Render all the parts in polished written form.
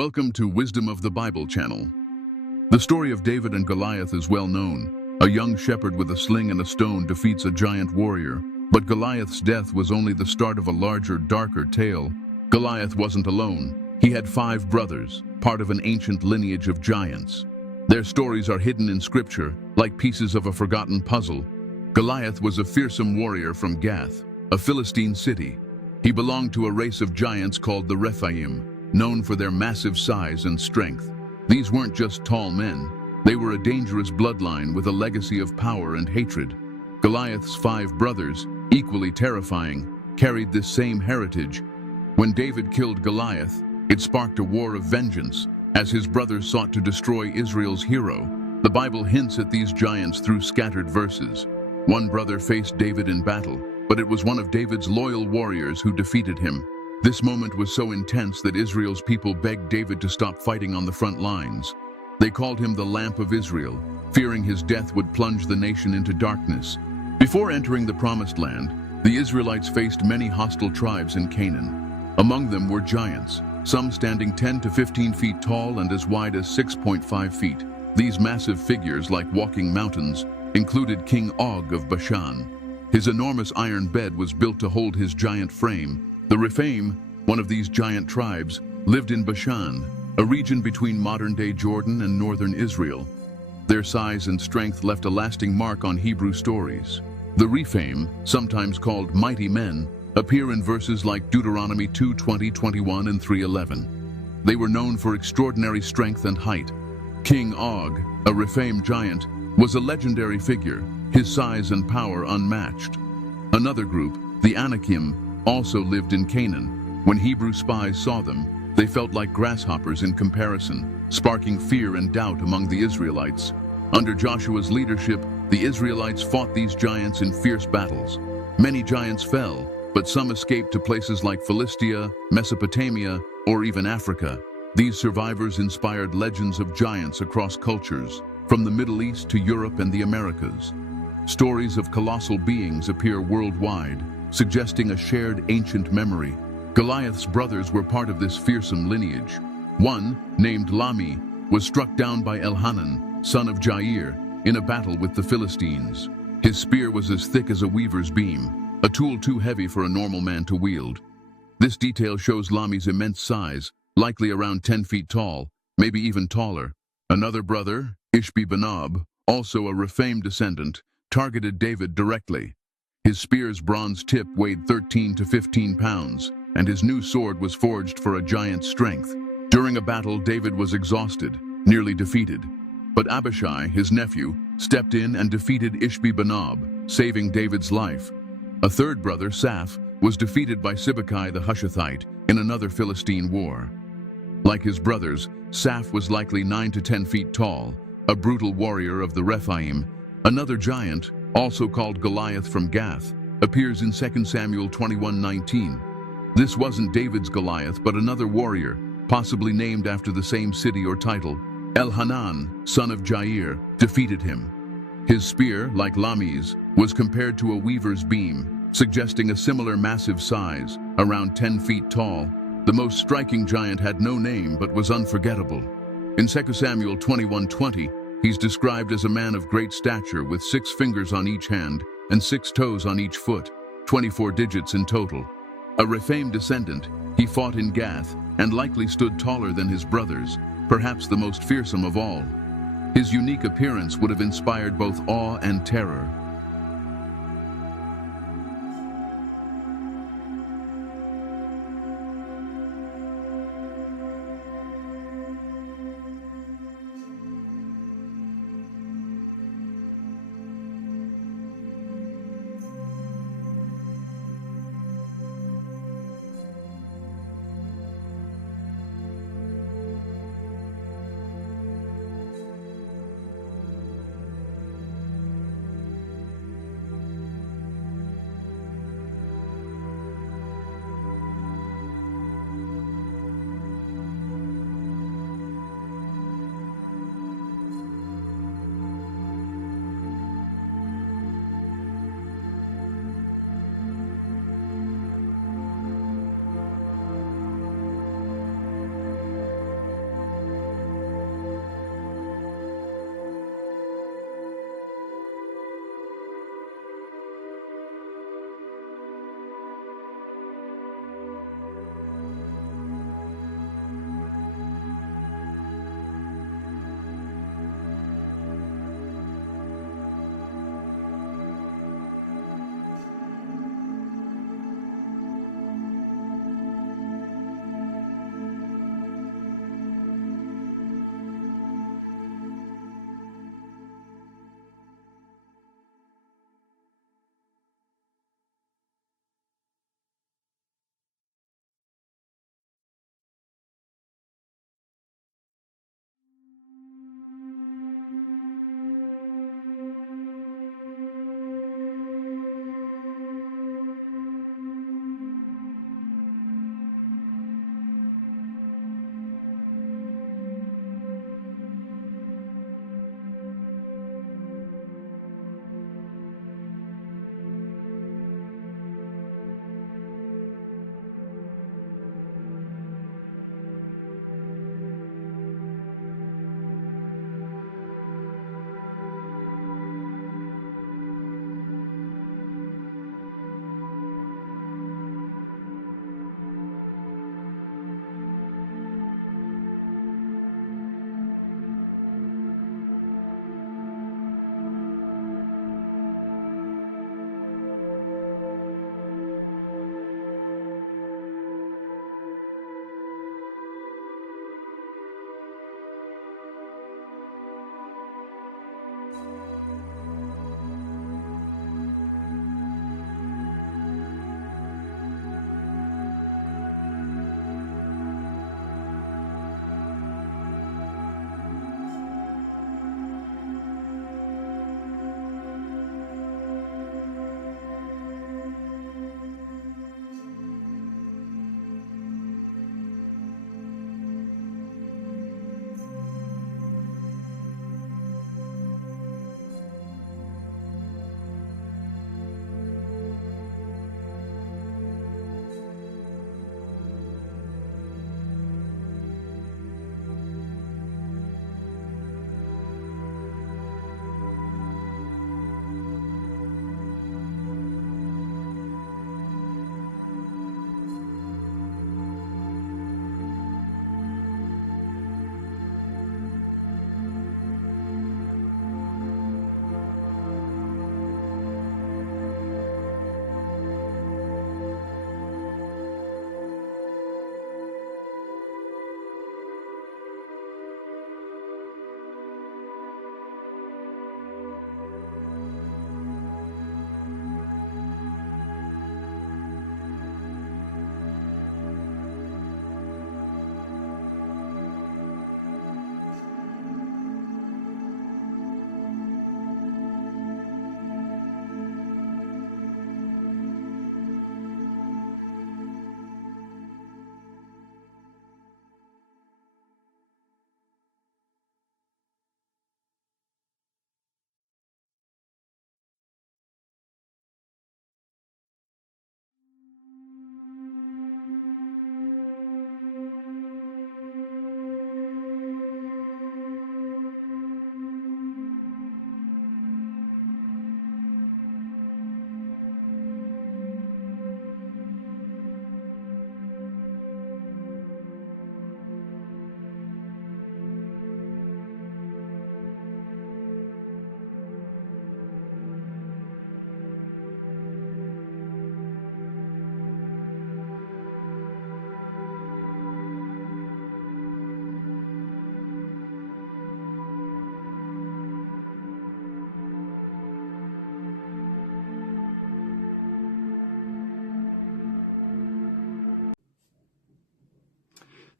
Welcome to Wisdom of the Bible channel. The story of David and Goliath is well known. A young shepherd with a sling and a stone defeats a giant warrior, but Goliath's death was only the start of a larger, darker tale. Goliath wasn't alone. He had 5 brothers, part of an ancient lineage of giants. Their stories are hidden in scripture, like pieces of a forgotten puzzle. Goliath was a fearsome warrior from Gath, a Philistine city. He belonged to a race of giants called the Rephaim, known for their massive size and strength. These weren't just tall men. They were a dangerous bloodline with a legacy of power and hatred. Goliath's 5 brothers, equally terrifying, carried this same heritage. When David killed Goliath, it sparked a war of vengeance, as his brothers sought to destroy Israel's hero. The Bible hints at these giants through scattered verses. One brother faced David in battle, but it was one of David's loyal warriors who defeated him. This moment was so intense that Israel's people begged David to stop fighting on the front lines. They called him the Lamp of Israel, fearing his death would plunge the nation into darkness. Before entering the Promised Land, the Israelites faced many hostile tribes in Canaan. Among them were giants, some standing 10 to 15 feet tall and as wide as 6.5 feet. These massive figures, like walking mountains, included King Og of Bashan. His enormous iron bed was built to hold his giant frame. The Rephaim, one of these giant tribes, lived in Bashan, a region between modern-day Jordan and northern Israel. Their size and strength left a lasting mark on Hebrew stories. The Rephaim, sometimes called mighty men, appear in verses like Deuteronomy 2:20, 21, and 3:11. They were known for extraordinary strength and height. King Og, a Rephaim giant, was a legendary figure, his size and power unmatched. Another group, the Anakim, also lived in Canaan. When Hebrew spies saw them, they felt like grasshoppers in comparison, sparking fear and doubt among the Israelites. Under Joshua's leadership, the Israelites fought these giants in fierce battles. Many giants fell, but some escaped to places like Philistia, Mesopotamia, or even Africa. These survivors inspired legends of giants across cultures, from the Middle East to Europe and the Americas. Stories of colossal beings appear worldwide, suggesting a shared ancient memory. Goliath's brothers were part of this fearsome lineage. One, named Lami, was struck down by Elhanan, son of Jair, in a battle with the Philistines. His spear was as thick as a weaver's beam, a tool too heavy for a normal man to wield. This detail shows Lami's immense size, likely around 10 feet tall, maybe even taller. Another brother, Ishbi-Benob, also a Rephaim descendant, targeted David directly. His spear's bronze tip weighed 13 to 15 pounds, and his new sword was forged for a giant's strength. During a battle, David was exhausted, nearly defeated. But Abishai, his nephew, stepped in and defeated Ishbi-Benob, saving David's life. A third brother, Saph, was defeated by Sibbecai the Hushathite in another Philistine war. Like his brothers, Saph was likely 9 to 10 feet tall, a brutal warrior of the Rephaim. Another giant, also called Goliath from Gath, appears in 2 Samuel 21:19. This wasn't David's Goliath, but another warrior, possibly named after the same city or title. Elhanan, son of Jair, defeated him. His spear, like Lami's, was compared to a weaver's beam, suggesting a similar massive size, around 10 feet tall. The most striking giant had no name but was unforgettable. In 2 Samuel 21:20, he's described as a man of great stature with 6 fingers on each hand and 6 toes on each foot, 24 digits in total. A Rephaim descendant, he fought in Gath and likely stood taller than his brothers, perhaps the most fearsome of all. His unique appearance would have inspired both awe and terror.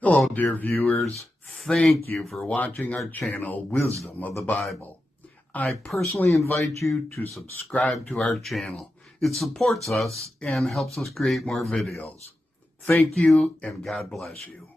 Hello, dear viewers. Thank you for watching our channel, Wisdom of the Bible. I personally invite you to subscribe to our channel. It supports us and helps us create more videos. Thank you, and God bless you.